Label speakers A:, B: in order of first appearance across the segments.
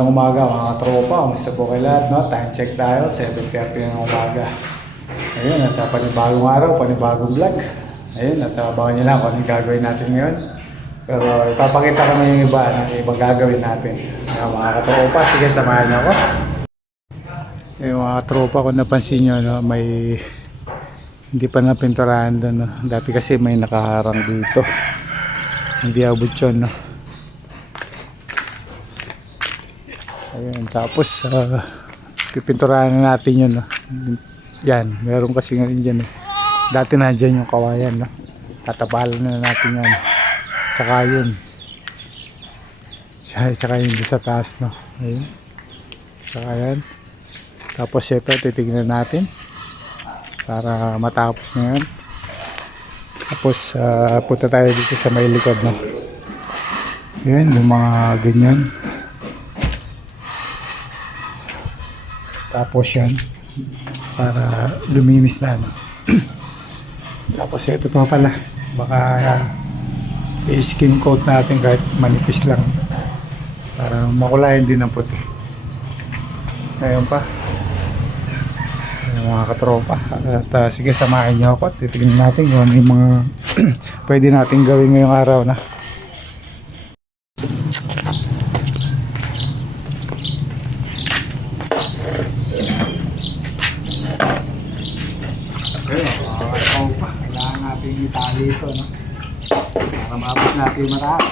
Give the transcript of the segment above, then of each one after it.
A: Magandang umaga mga tropa. Kamusta po kayo lahat? No? Time check tayo. 7.30 ng umaga. Ayun, at uh, panibagong araw, panibagong vlog. Ayun, at uh, abangan nyo lang kung anong gagawin natin ngayon. Pero ipapakita ko na yung iba ng ibang gagawin natin. Ayun, mga katropa, sige samahan niyo ako. Yung mga tropa ko napansin nyo, no, may hindi pa napinturahan doon. No? Dati kasi may nakaharang dito. Hindi abot yun. No? Ayun, tapos uh, pipinturahan na natin yun. No? Yan, meron kasi nga rin dyan. Eh. Dati na dyan yung kawayan. No? Tatapalan na natin yan. Tsaka yun. Tsaka, yun sa taas. No? Ayun. Tsaka yan. Tapos ito, titignan natin. Para matapos na yan. Tapos uh, punta tayo dito sa may likod. No? Yan, yung mga ganyan. Tapos yan, para luminis na. No? Tapos ito pa pala, baka yan, i-skim coat natin kahit manipis lang. Para makulayan din ng puti. Ngayon pa. Mga katropa. At uh, sige, samahin niyo ako at titignan natin ano yung mga pwede natin gawin ngayong araw na. Mga katropa. Kailangan natin itali ito, no? Para maabot natin yung mataas.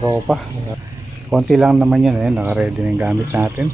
A: Tropa. Konti lang naman yan eh. Naka-ready na yung gamit natin.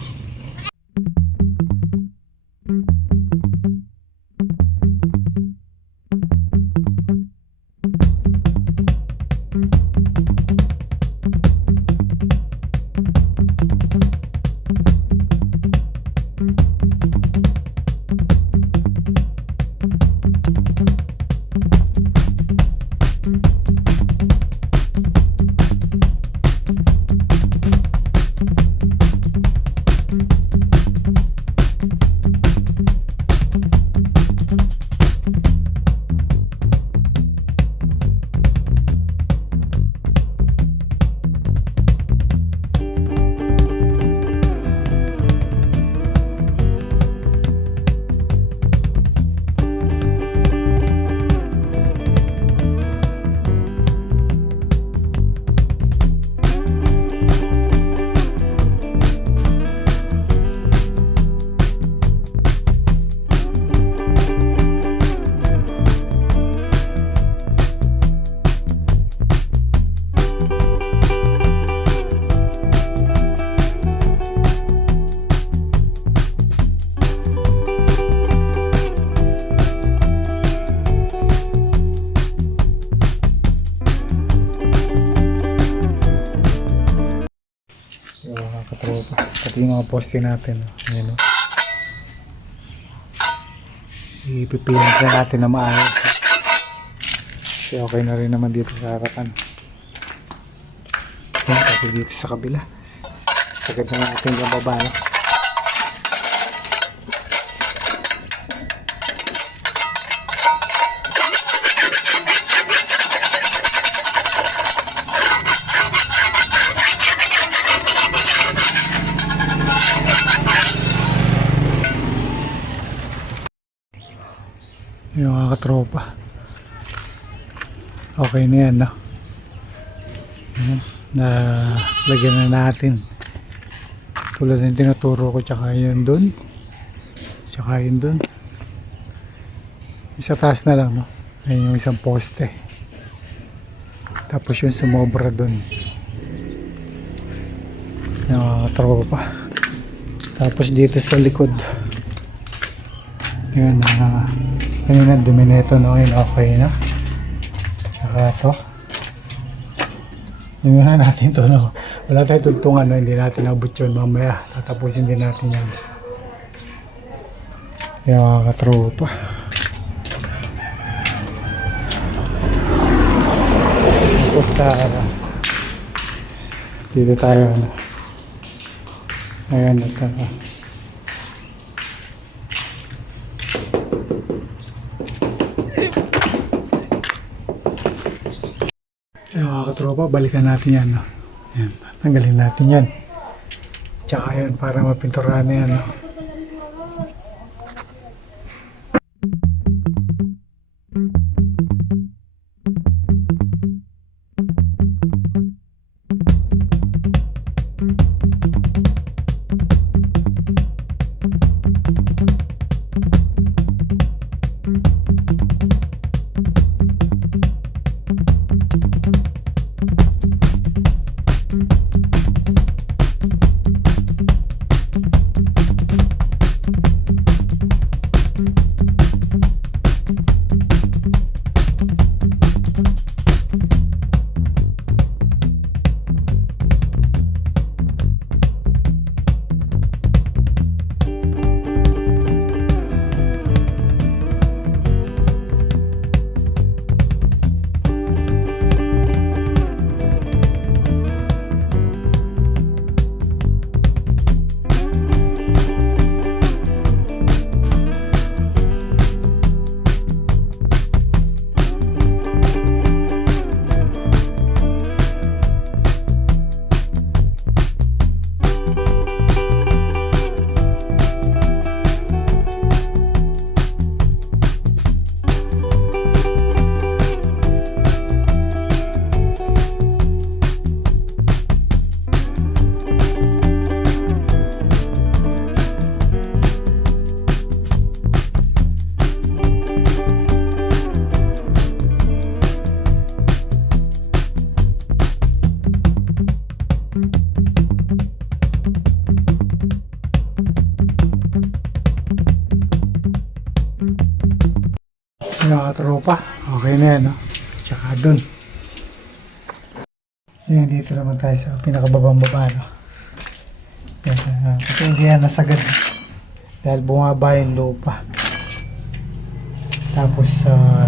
A: Mga poste natin. Ayan, no? Ipipilit na natin na maayos. Kasi okay na rin naman dito sa harapan. Yan, pati dito sa kabila. Sagad na natin yung baba. No? Yung mga katropa. Okay na yan, no? Na lagyan na natin. Tulad ng tinuturo ko, tsaka yun dun. Tsaka yun dun. Isa taas na lang, no? Ayun yung isang poste. Tapos yung sumobra dun. Yung mga katropa. Tapos dito sa likod. Yun, ah, kanina dumi na ito, no? Yun, okay na. Tsaka ito. Yun na natin to, no? Wala tayong tugtungan, no? Hindi natin abot yun mamaya. Tatapusin din natin yan. Yung mga katropa. Tapos sa dito tayo ano. Ayan ito. Ayun mga katropa, balikan natin yan. No? Yan, tanggalin natin yan. Tsaka yun, para mapinturahan na yan. No? Naman tayo sa pinakababang baba. No? Yan, ah, kasi hindi yan nasagad. Dahil bumaba yung lupa. Tapos, uh,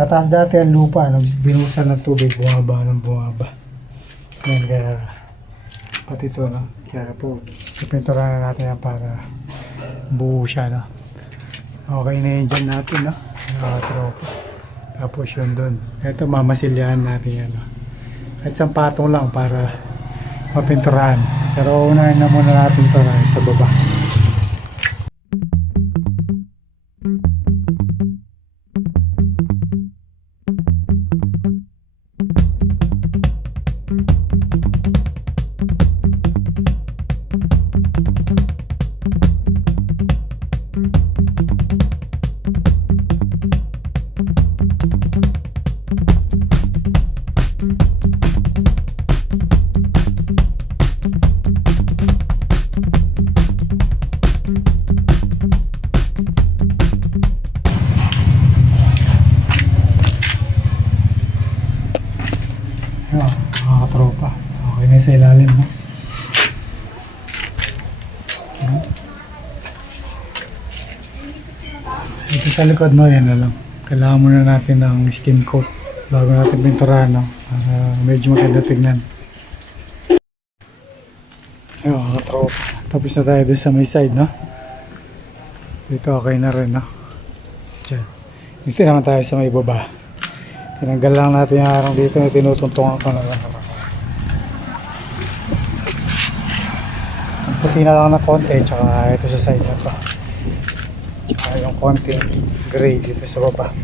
A: nataas dati ang lupa, no? binusan ng tubig, bumaba ng bumaba. Yan, kaya, pati ito, no? Kaya po, ipintura na natin yan para buo siya, no? Okay na yun natin, no? Mga tropa. Tapos yun dun. Ito, mamasilyahan natin yan, no? Kahit isang patong lang para mapinturahan. Pero unahin na muna natin ito na sa baba. Ayun. Ito sa likod mo, yan na lang. Kailangan muna natin ng skin coat bago natin pinturahan, no? Para medyo maganda tignan. Ayun, mga katropa. Tapos na tayo doon sa may side, no? Dito okay na rin, no? Diyan. Dito naman tayo sa may baba. Tinanggal lang natin yung harang dito na tinutuntungan ko na lang. Puti na lang ng konti, tsaka ito sa side na to. Tsaka yung konting gray dito sa baba.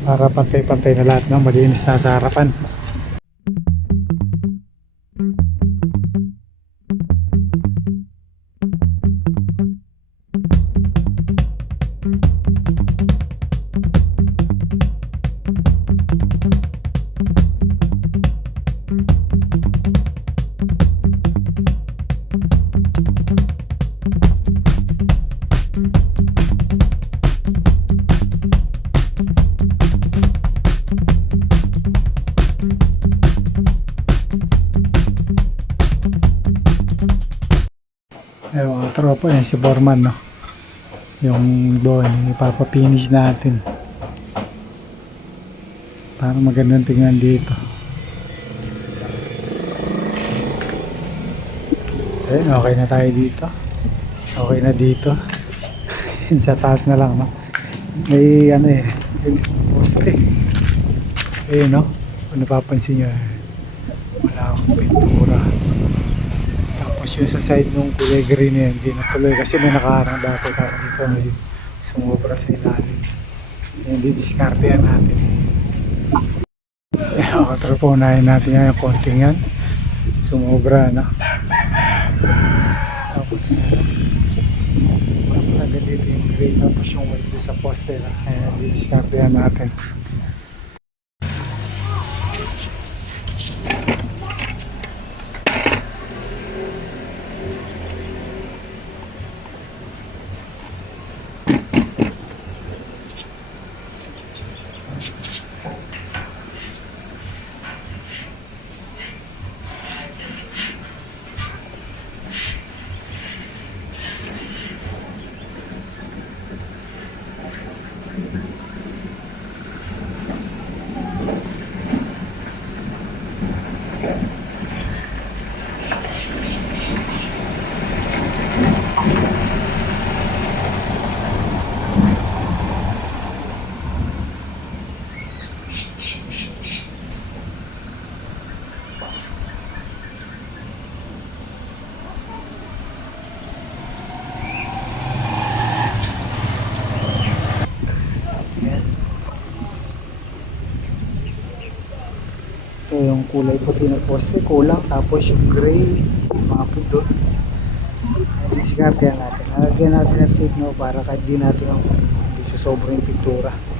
A: Para pantay-pantay na lahat, no? Malinis na sa harapan. Ayun mga tropa, yan si Borman, no? Yung doon, ipapapinish natin. Para magandang tingnan dito. Ayun, okay na tayo dito. Okay na dito. Sa taas na lang, no? May ano eh, yung poste. Ayun, no? Kung napapansin nyo, eh, wala akong pintura. Tapos yung sa side nung kulay green na yun, hindi natuloy kasi may nakaharang dati tapos dito may sumobra sa ilalim. Yan, didiskartehan natin. Eh, ako tropo, unahin natin yan, yung konting yan. Sumobra, no? Tapos, napalaga dito yung gray, tapos yung white sa poste, no? Ayan, didiskartehan natin. So yung kulay puti ng poste, kulang. Tapos yung gray, mga doon. Discard natin. Nalagyan natin ng tape no, para kahit natin yung hindi sobrang pintura.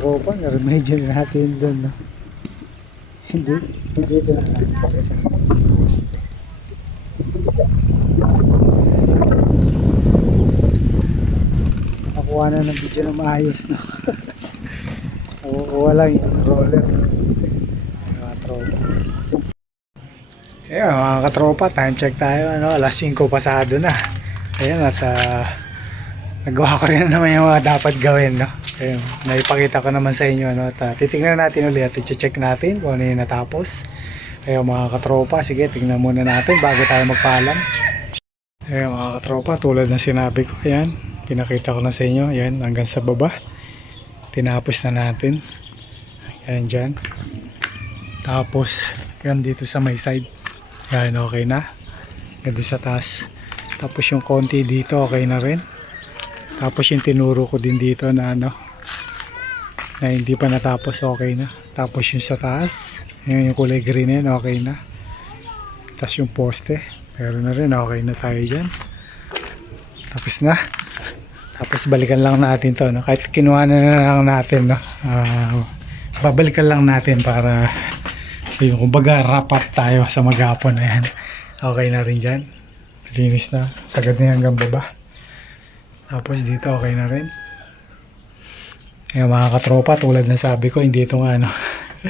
A: Katropa, na-remedyo na natin doon. No? Hindi, hindi ito na lang. Nakuha na ng video na maayos. No? Nakukuha lang yung roller. Mga tropa. Ayan, mga katropa, time check tayo. Ano, alas 5 pasado na. Ayan, at ah, nagawa ko rin naman yung mga dapat gawin, no? Ayun, naipakita ko naman sa inyo, no? At ah, titingnan natin ulit at i-check natin kung ano yung natapos. Kaya mga katropa, sige, tingnan muna natin bago tayo magpaalam. Ayun, mga katropa, tulad ng sinabi ko, yan, pinakita ko na sa inyo, yan, hanggang sa baba. Tinapos na natin. Yan dyan. Tapos, yan dito sa may side. Yan, okay na. Ganda sa taas. Tapos yung konti dito, okay na rin. Tapos yung tinuro ko din dito na ano, na hindi pa natapos okay na. Tapos yung sa taas, yun yung kulay green na yun, okay na. Tapos yung poste, meron na rin, okay na tayo dyan. Tapos na. Tapos balikan lang natin to, no? Kahit kinuha na lang natin, no? Ah, babalikan lang natin para yung kumbaga wrap up tayo sa maghapon na yan. Okay na rin dyan. Linis na. Sagad na yan hanggang baba. Tapos dito okay na rin. Yung mga katropa, tulad na sabi ko, hindi ito nga ano.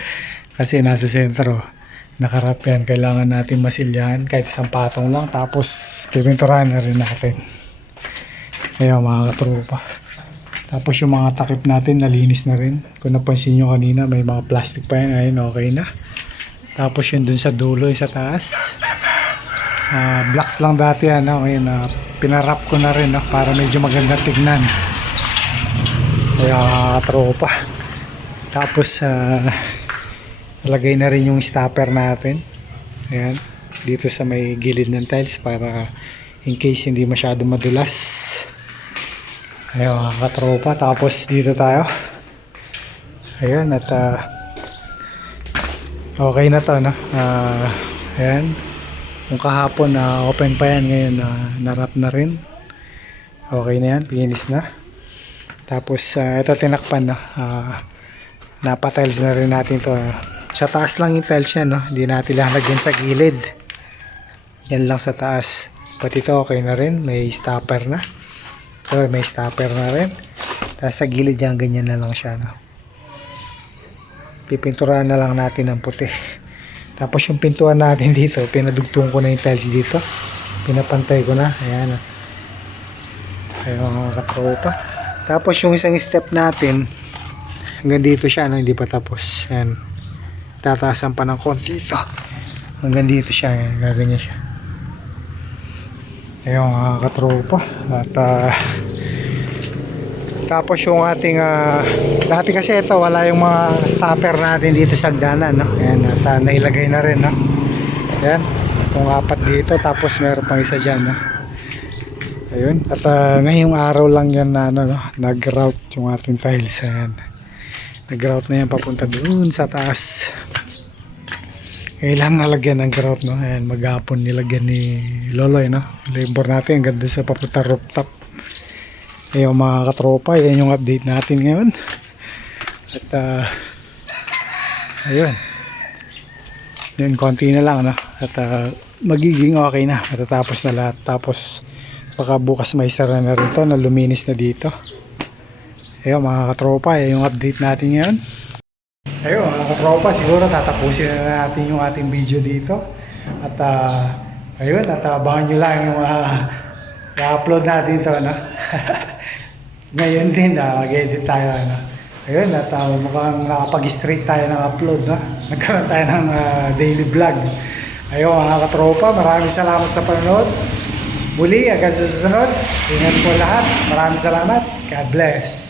A: Kasi nasa sentro. Nakarap yan. Kailangan natin masilyahan kahit isang patong lang. Tapos pipinturahan na rin natin. Kaya mga katropa. Tapos yung mga takip natin, nalinis na rin. Kung napansin nyo kanina, may mga plastic pa yan. Ayun, okay na. Tapos yun dun sa dulo, sa taas. Ah, blocks lang dati ano, ngayon na pinarap ko na rin no, para medyo maganda tignan. Kaya tropa. Tapos uh, lagay na rin yung stopper natin. Ayan, dito sa may gilid ng tiles para in case hindi masyado madulas. Ayun mga katropa. Tapos dito tayo. Ayan at ah, okay na to no. Ah, ayan. Kung kahapon na open pa yan ngayon na narap na rin. Okay na yan, pinis na. Tapos uh, ito tinakpan na. Uh, napatiles na rin natin to. Sa taas lang yung tiles yan, no? Hindi natin lalagyan sa gilid. Yan lang sa taas. Pati ito okay na rin, may stopper na. Ito may stopper na rin. Tapos sa gilid yan, ganyan na lang siya, no? Pipinturahan na lang natin ng puti. Tapos yung pintuan natin dito, pinadugtong ko na yung tiles dito. Pinapantay ko na. Ayan. Ayan mga katropa. Tapos yung isang step natin, hanggang dito siya, no? hindi pa tapos. Ayan. Tataasan pa ng konti ito. Hanggang dito siya, ayan, gaganyan siya. Ayan mga katropa. At ah, tapos yung ating ah, dati kasi ito wala yung mga stopper natin dito sa hagdanan no. Ayan, at ah, nailagay na rin no. Ayan, yung apat dito tapos meron pang isa diyan no. Ayun, at ah, ngayong araw lang yan na ano, no, nag-route yung ating tiles. Ayan. Nag-route na yan papunta doon sa taas. Kailangan nalagyan ng grout, no? Ayan, maghapon nilagyan ni Loloy, no? Labor natin, ang ganda sa papunta rooftop. Ayun mga katropa, yan yung update natin ngayon. At ah, ayun. Yun, konti na lang, no? At ah, magiging okay na. Matatapos na lahat. Tapos, baka bukas may sara na rin to na luminis na dito. Ayun mga katropa, yan yung update natin ngayon. Ayun mga katropa, siguro tatapusin na natin yung ating video dito. At ah, ayun, at abangan nyo lang yung ah, i-upload natin ito. No? Ngayon din, uh, mag-edit tayo. Ano? Ayun, at uh, mukhang nakapag-straight tayo ng upload. No? Nagkaroon tayo ng ah, daily vlog. Ayun mga katropa, maraming salamat sa panonood. Muli, hanggang sa susunod. Ingat po lahat. Maraming salamat. God bless.